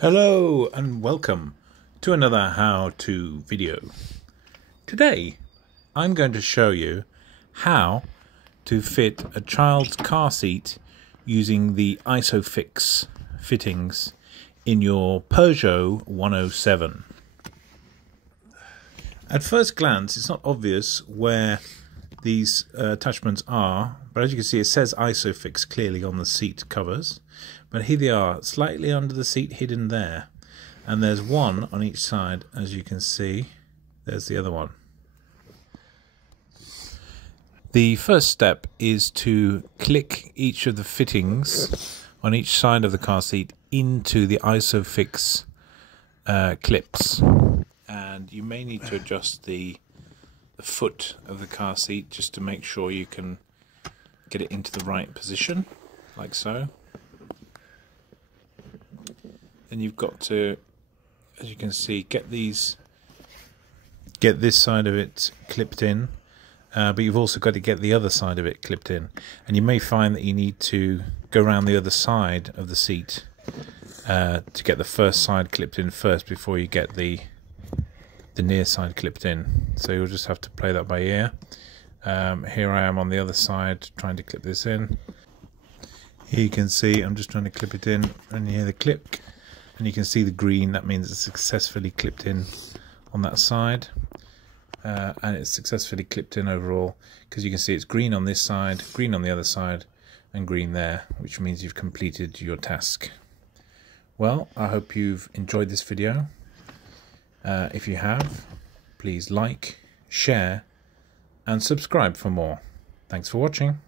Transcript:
Hello and welcome to another how-to video. Today I'm going to show you how to fit a child's car seat using the ISOFIX fittings in your Peugeot 107. At first glance it's not obvious where these attachments are, but as you can see it says ISOFIX clearly on the seat covers. But here they are, slightly under the seat, hidden there. And there's one on each side, as you can see. There's the other one. The first step is to click each of the fittings on each side of the car seat into the ISOFIX clips. And you may need to adjust the foot of the car seat just to make sure you can get it into the right position, like so. Then you've got to, as you can see, get this side of it clipped in, but you've also got to get the other side of it clipped in. And you may find that you need to go around the other side of the seat to get the first side clipped in first before you get the near side clipped in. So you'll just have to play that by ear. Here I am on the other side trying to clip this in. Here you can see I'm just trying to clip it in, and you hear the click. And you can see the green, that means it's successfully clipped in on that side. And it's successfully clipped in overall, because you can see it's green on this side, green on the other side, and green there, which means you've completed your task. Well, I hope you've enjoyed this video. If you have, please like, share, and subscribe for more. Thanks for watching.